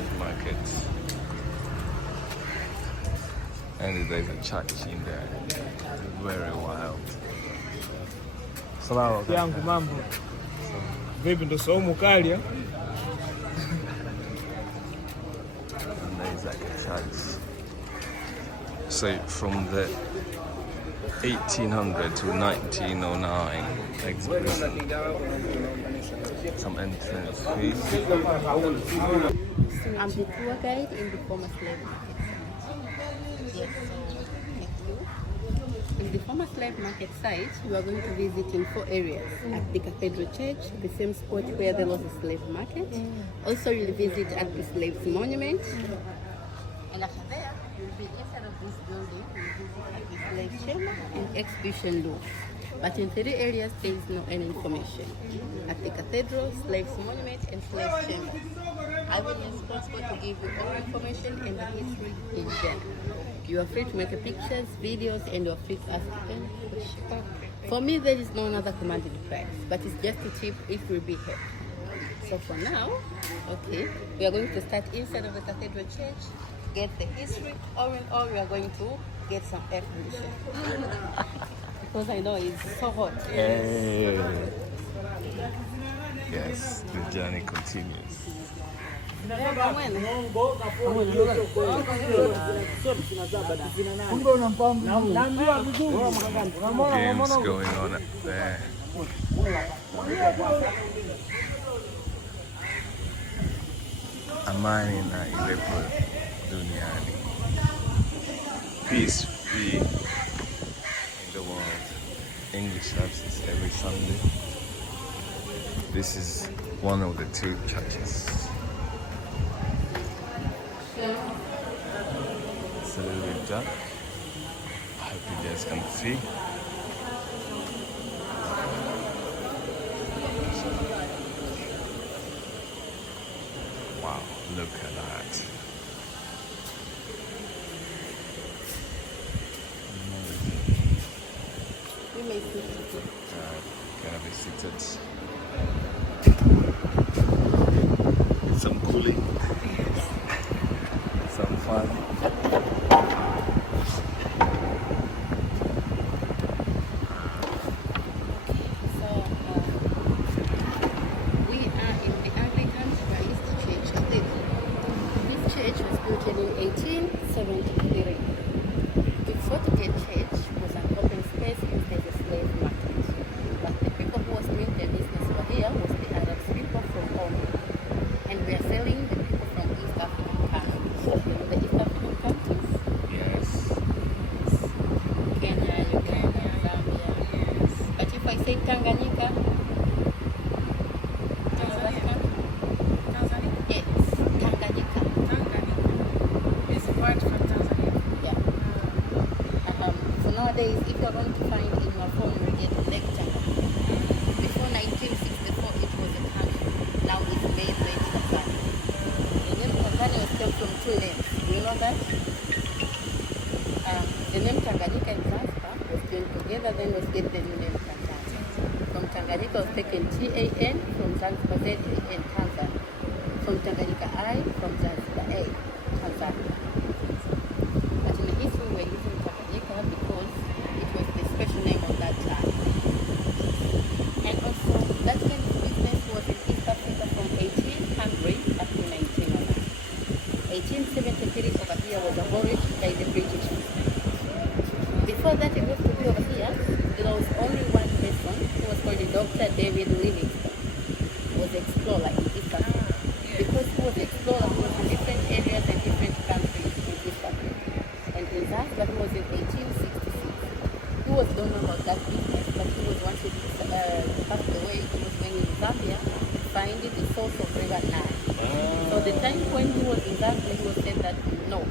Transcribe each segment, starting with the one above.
slave markets. And there's a church in there. Very wild. Salamu yangu mambo. Vipi ndo saumu kali? And there's like a church. So from the 1800 to 1909, some entrance fees. I'm the tour guide in the former slave market. Yes, thank you. In the former slave market site, we are going to visit in 4 areas. At the Cathedral Church, the same spot where there was a slave market. Also, you'll visit at the Slaves Monument. And after there, you'll be inside of this building, you'll visit at the Slave Chamber and Exhibition Room. But in 3 areas, there is no any information. At the Cathedral, Slaves Monument, and Slaves Chamber. I will be responsible to give you all information and the history in them. You are free to make pictures, videos, and you are free to ask any questions. For me, there is no other commanded price, but it's just a tip if we'll be here. So for now, okay, we are going to start inside of the Cathedral Church, get the history, or in all, we are going to get some air conditioning. Because I know it's so hot. Hey. Yes, the journey continues. Games going on up there. Amani na iwepo duniani. Peace be in the world. English services every Sunday. This is one of the 2 churches. It's a little bit dark. I hope you guys can see. Wow, look at that. We may sit here. Gonna be seated. Some cooling. Some fun. So, we are in the Anglican Christ Church Cathedral. This church was built in 1873. Before the church was an open space inside the slave market. But the people who was doing their business over here was the Arab people from Oman. And we are selling the people from East African countries. You know the East African countries? Yes. Kenya, Uganda, Zambia. Yes. But if I say Tanganyika, Tanzania? Yes, Tanganyika. It's a part from Tanzania. Yeah. So nowadays, if you're going to find in your phone, you get Lake Tanganyika. Before 1964, it was a country. Now it's made Lake Tanzania. The name Tanzania was kept from 2 names. Do you know that? The name Tanganyika and Zanzibar was joined together, then was get the new name Tanzania. From Tanganyika was taken TAN, from Zanzibar ZAN, Tanzania. From Tanganyika I, from Zanzibar A, Tanzania. But in the history we were using Tanganyika because it was the special name of that time. And also that kind of business was in East Africa from 1800 up to 1909. 1873 over here was abolished by the British. Before that it was to be over here, there was only one person who was called Dr. David Livingstone, who was an explorer in East Africa. Because he was an explorer, he was in different areas and different countries in East Africa. And in Zanzibar, he was in 1866. He was don't know about that business, but he was wanted to pass the way he was going in Zambia, finding the source of River Nile. So the time when he was in Zambia, he was said that no.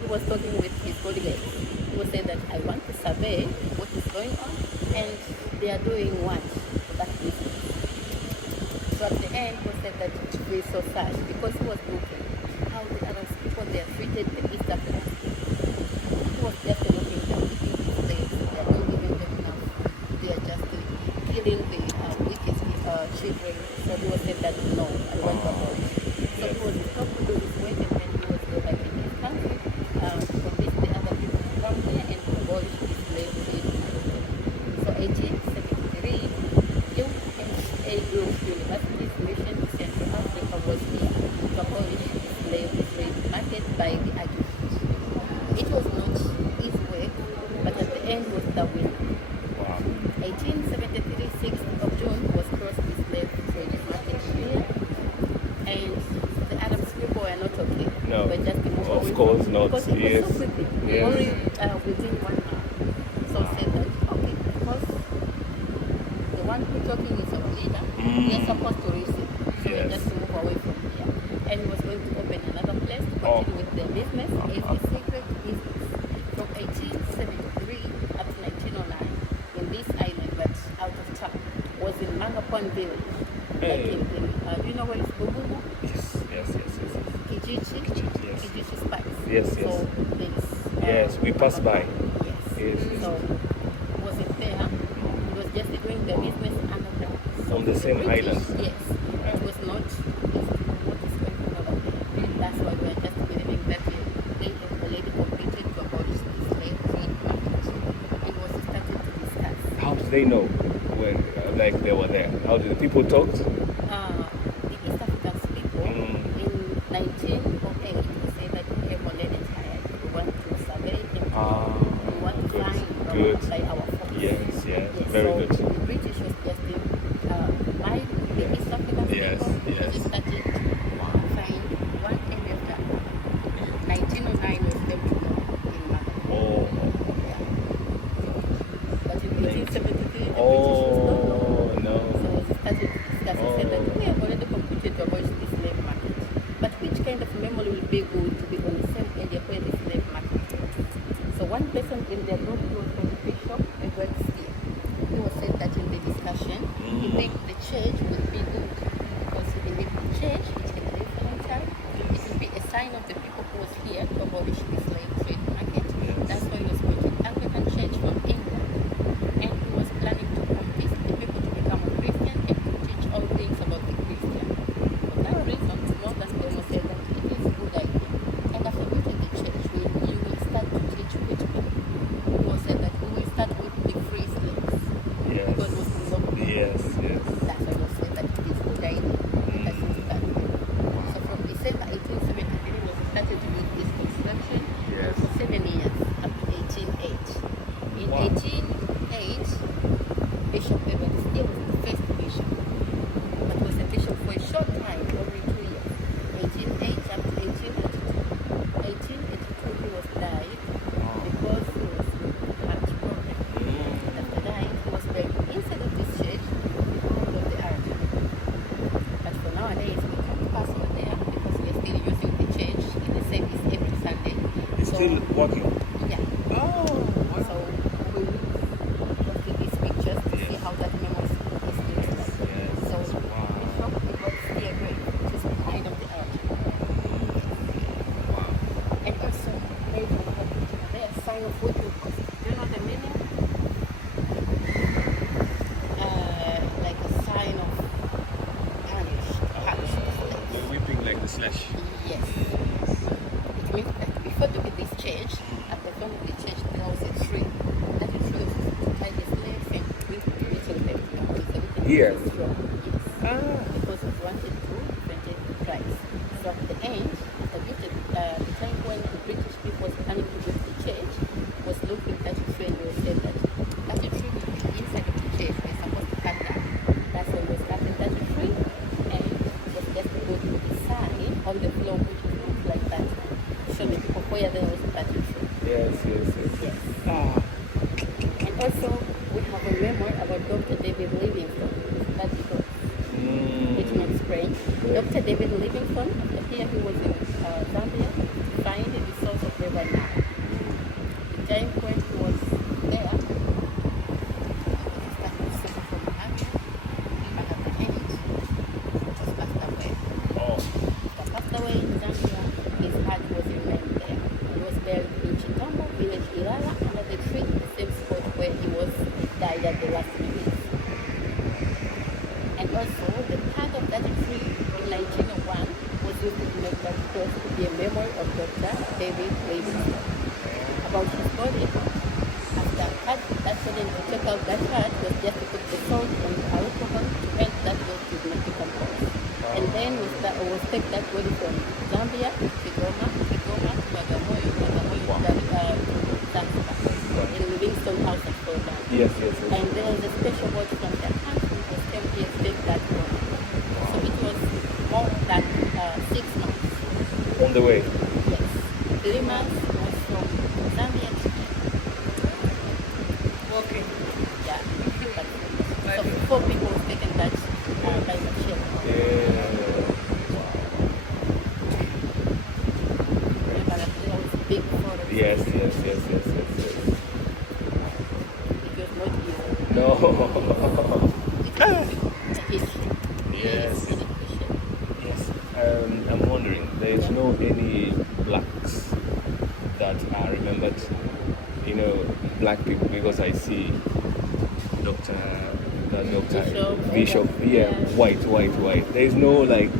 He was talking with his colleagues. He was saying that I want to survey what is going on, and they are doing what for that business. So at the end, he said that it was so sad because he was looking how the Arab people they are treated the East Africans. He was just looking at eating the slaves. They are not giving them enough. They are just killing the weakest children. So he was saying that no, I want to abolish. So he was stopped to do his work okay. No. But just to move Of away course from not, Because it yes. was so quickly. Yes. Only within 1 hour. So I said that, okay, because the one who talking is our leader, we are supposed to listen. So Yes. we just move away from here. And he was going to open another place to continue with their business. It's a secret business. From 1873 up to 1909 in this island that's out of town was in Mangapon village. Hey. Like do you know where it's Bububu? Yes. Kijiji? Yes. Kijiji Spice. Yes. So there's Yes, we passed by. Yes. Yes. So was it there? It was just doing the business underground. So On the same British, island. Yes. It was not what is going on over there. That's why we are just believing that they have already completed to abolish the slave trade market. And was started to discuss. How did they know when, like, they were there? How did the people talk? The East African people in 1908 they said that we have already tired. We want to survey and we want to good, find good. by our force. Yes, very so good. The British was just by the East African Yes, people. yes. They started to find one area after 1909 was them to know in Malawi. Oh, Yeah. But in 1873, the British was not oh no. so we started to discuss and said that we have already completed to abolish the slave market. But which kind of memory will be good to be on the same area where the slave market is? So one person in their group who was called Bishop Edward Steele. He was said that in the discussion, he think the church would be good because he believed the church, which had lived for a long time, it would be a sign of the people who was here to abolish the slave trade market. Yes. That's why he was preaching Anglican Church from England. And he was planning to convince the people to become a Christian and to teach all things about the Christian. For that reason, Morgan Steno said that it is a good idea. And after building the church, you will start to teach which people. He was said that we will start with the free slaves. Yes. Because it was from London. Yes. That's why he said that it is a good idea. That we start with. So from December 1873, we started with this construction. Yes. For 7 years up to 1808. In Wow. 1808, Bishop Edward Steele was the first bishop, but was a bishop for a short time, only 2 years. 1808 up to 1882. 1882 he was died because he was with heart problem. And after dying, he was buried inside of this church because of the Arabic. But for nowadays, we can't pass over there because we are still using the church in the service every Sunday. It's So, still working. yeah. Oh. So we look at these pictures to see how that memory is used. Yes. So Wow. Bishop Edward Steele Grave, which is behind of the arch. Wow. And also made on that picture there, a sign of whipping post. Do you know the meaning? Like a sign of punishment. We're whipping like the slash. Yes. It means that before doing this church, at the front of the church there was a tree. That is tree was by the slaves and beating them down. So we can Here? use this rock. Yes. Because it wanted to prevent Christ. So at the end, after the time when the British people was planning to build the church, was looking at the tree and they said that the tree will be inside of the church. We're supposed to cut that. That's why we was cutting that tree and was just to put the sign on the floor which looks like that. Show the people where there was that tree. Yes. Yes. And also we have a memoir about Dr. David Livingstone. That's because it makes French. Dr. David Livingstone, after here he was in Zambia, finding the source of river Nile. The time when he was there, he started to suffer from malaria, and at the end, he just passed away. Oh. He passed away in Zambia, his heart was remained there. He was buried in Chitambo, village Ilala, under the tree, the same spot where he was died at the last minute. And also, the part of that tree in 1901 was used to make that cross to be a memory of Dr. David Livingstone. About his body, after cut that body and to check out that part was just to put the salt and alcohol to help that body to not decompose. And then we take that body from Zambia to Kigoma, to Bagamoyo, to Zanzibar, in Livingstone House at Florida. Yes. And there was a special boat from that country was came here to take that body. So it was more than 6 months on the way. Yes. 3 months was from Zambia to Walking. yeah. But so 4 people was taken that by the ship. Yeah. Remember that there was big forest. Yes. It was not easy. No. Yes. Yes. I'm wondering, there is no any blacks that are remembered, black people, because I see Dr. Bishop, Yeah. white. There is no like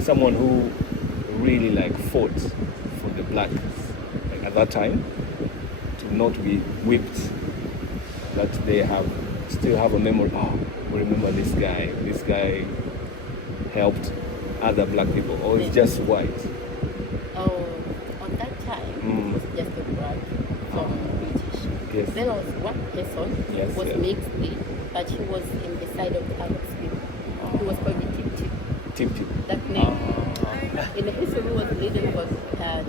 someone who really fought for the blacks at that time to not be whipped, that they still have a memory. Oh, we remember this guy. This guy helped other black people, or it's just white. Oh, on that time, it was just a black from British. Yes. There was one person Yes, who was yeah. mixed in, but he was in the side of the Arab people. He was called the Tip Tip. Tip. That name. In the history was written was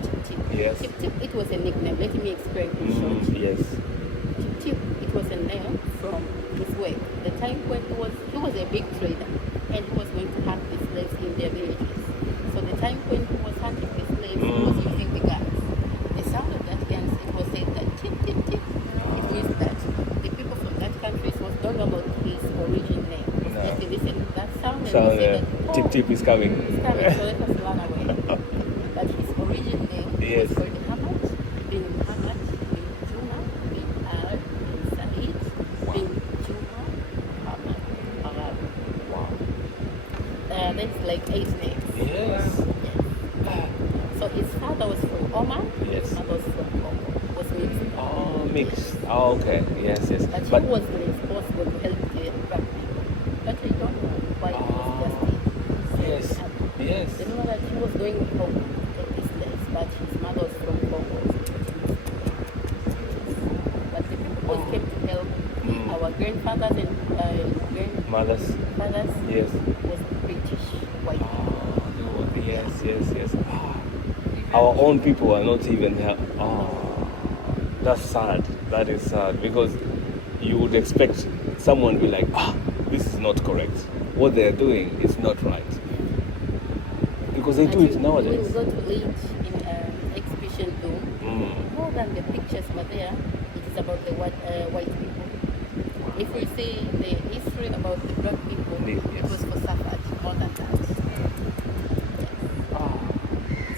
Tip Tip. Yes. Tip Tip, it was a nickname. Let me explain in short. Yes. Tip Tip, it was a name from his way. The time when he was a big trader, and he was going to hunt the slaves in their villages. So the time when he was hunting the slaves, he was using the guns. The sound of that guns, it was said that tip tip tip. It means that the people from that country don't know about his origin name. No. Just they listen to that sound and So they say that, Tip Tip is coming. it's coming, so let us run away. But his origin name Yes. was called Muhammad bin Muhammad bin Juma bin Al bin Said bin Juma Muhammad Arab. Wow. That's like 8 names. Yes. So his father was from Oman, Yes. his mother was from Congo, was mixed. Oh, mixed. Oh, okay. Yes. But he was responsible to help the black people. But I don't know why he was just Yes. Yes. They know that he was going home to take his slaves, but his mother was from Congo. But the people who came to help our grandfathers and Mothers. grandfathers Yes. was British white people. Yes. Our own people are not even help. Oh, that's sad. That is sad, because you would expect someone to be like, this is not correct. What they are doing is not right. Because they do it When nowadays. you go to Leeds in exhibition room, more than the pictures were there, it is about the white people. If we see the history about the black people, Yes. it was for Safad, more than that.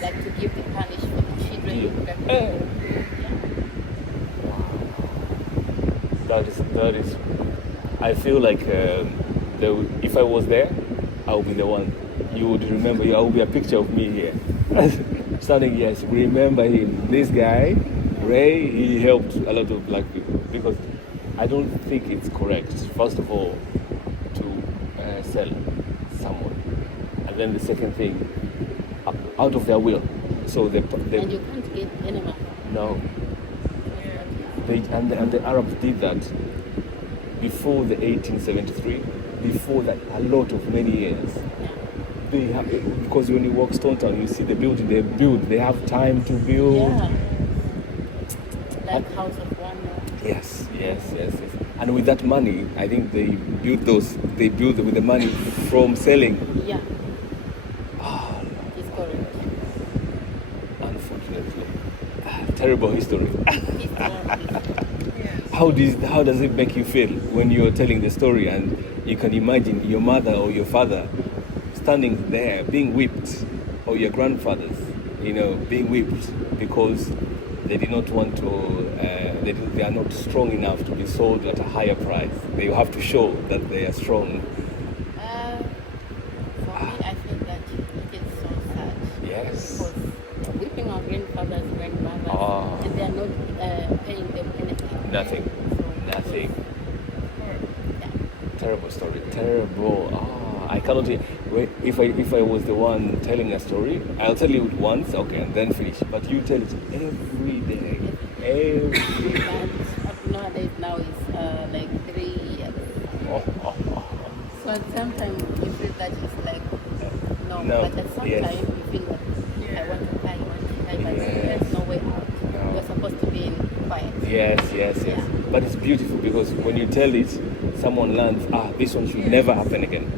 Like to give the punish for the children, Yeah. black people. Yeah. That is. I feel like if I was there, I would be the one. You would remember. I would be a picture of me here, standing. Yes, remember him. This guy, Ray. He helped a lot of black people, because I don't think it's correct. First of all, to sell someone, and then the second thing, out of their will. So And you can't get any money. no. And the Arabs did that before the 1873, before that, a lot of many years. They have, because when you walk Stone Town, you see the building they build. They have time to build. Yeah. Like House of Wonder. Yes. And with that money, I think they built those. They built with the money from selling. Yeah. It's correct. Unfortunately, terrible history. It's correct. How does it make you feel when you're telling the story and you can imagine your mother or your father standing there being whipped, or your grandfathers, being whipped because they did not want to, they are not strong enough to be sold at a higher price. They have to show that they are strong. For me, I feel that it is so sad. Yes. Because they're whipping our grandfathers, grandmothers, and they are not paying them anything. Nothing. So, Nothing. Yeah. Terrible story. Terrible. I cannot. If I was the one telling a story, I'll tell you it once, okay, and then finish. But you tell it every day. Every day. But nowadays now is like 3 years. So sometimes you feel that it's like, no, now. No, But at some yes. time, you feel that I want to fly, but Yes. there's no way out. No. You're supposed to be in quiet. Yes. Yeah. But it's beautiful because when you tell it, someone learns, this one should never happen again.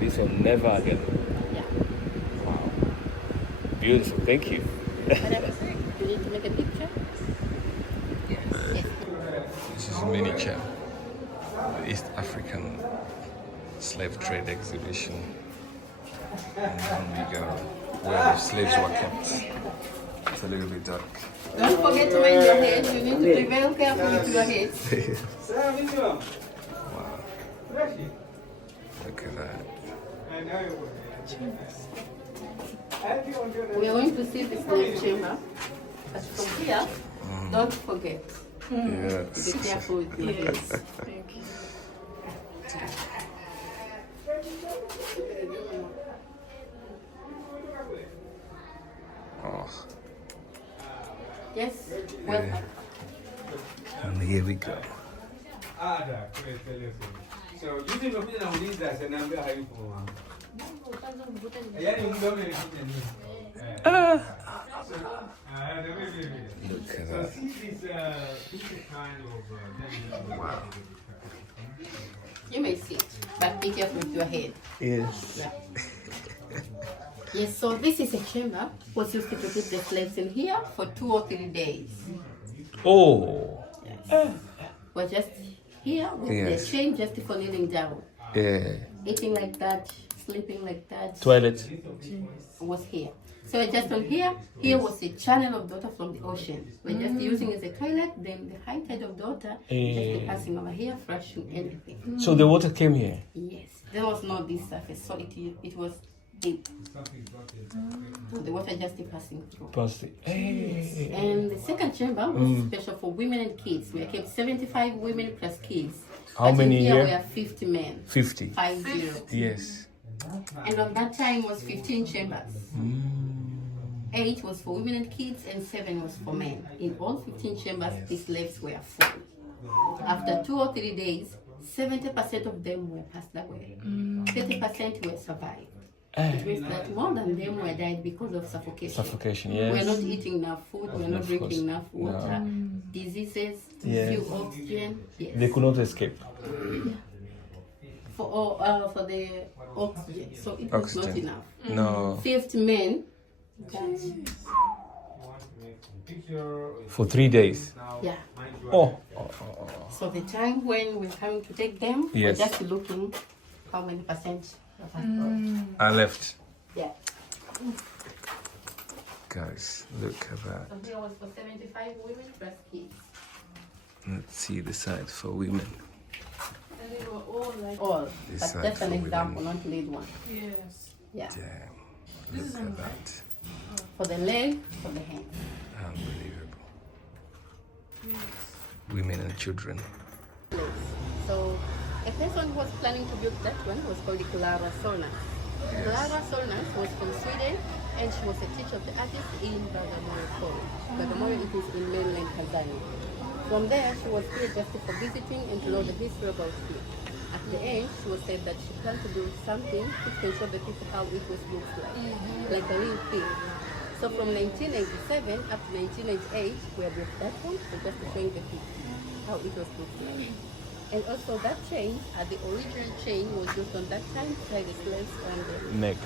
This one never again. Yeah. Wow. Beautiful. Thank you. Whatever. You need to make a picture? Yes. This is miniature. The East African slave trade exhibition. And down we go, where the slaves were kept. It's a little bit dark. Don't forget to mind your head. You need to be very careful with your head. Wow. Look at that. We are going to see the slave chamber. But from here, don't forget to Yes. be careful with your head. Thank you. Oh. Yes, welcome. And here we go. So juzi nimekuja nauliza sanaambia hayupo mama. Yaani mdogo alikuja nini? Look at So that. see this kind of Wow. You may sit, but be careful with your head. Yes. Yeah. Yes, so this is a chamber was used to keep the slaves in here for 2 or 3 days. Oh. We're just here with Yes. the chain just for kneeling down. Yeah. Eating like that, sleeping like that. Toilet. Was here. So just on here, here was a channel of water from the ocean. We're just using as a toilet, then the high tide of water just passing over here, flushing everything. So the water came here. Yes, there was no this surface, so it was deep. So the water just passing through. Plastic. Hey. And the second chamber was special for women and kids. We kept 75 women plus kids. How But many in here? here? We have 50 men. 50. 50. Yes. And on that time was 15 chambers. 8 was for women and kids and 7 was for men. In all 15 chambers, the slaves were full. After 2 or 3 days, 70% of them were passed away. 30% were survived. It means that more than them were died because of suffocation. Suffocation, We're yes. not eating enough food, we're not Of drinking course. enough water, diseases, Yes. few oxygen. Yes. They could not escape. For the oxygen, so it was not Oxygen. enough. No. 50 men died. For 3 days. Yeah. Oh. So the time when we're coming to take them, Yes. we're just looking how many percent of us I left. Yeah. Guys, look at that. So here was for 75 women plus kids. Let's see the side for women. And they were all like all. This But side that's for an women. example, not lead one. Yes. Yeah. Damn. Look at that. For the leg, for the hand. Unbelievable. Women and children. So a person who was planning to build that one was called Clara Solnas. Clara Solnas was from Sweden and she was a teacher of the artist in Bagamoyo College. Bagamoyo it is in mainland Tanzania. From there she was here just for visiting and to know the history about here. At the end she was said that she planned to do something which can show the people how it was looks like a real thing. So from 1987 up to 1998 we have built that one, so just showing the people how it was looked like. And also that chain, the original chain was used on that time to tie the slaves on the Neck.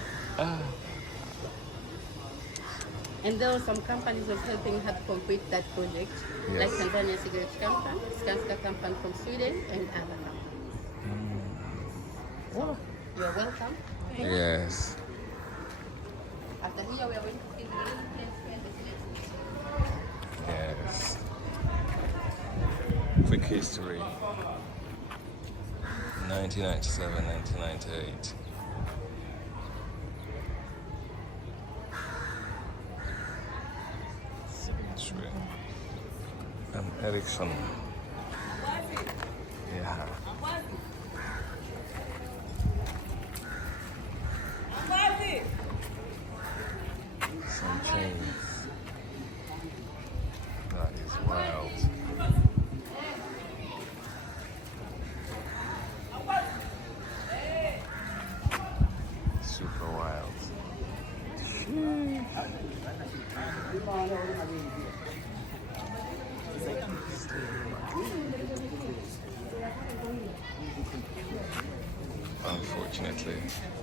And there were some companies was helping her to complete that project, like Tanzania Cigarette Company, Skanska Company from Sweden, and other companies. So, you're welcome. Yes. After here, we are going to see the little place where the slaves live. Yes. Quick history. 1997, 1998. True. And Ericsson. Yeah. Some chains. That is wild. Super wild. Unfortunately.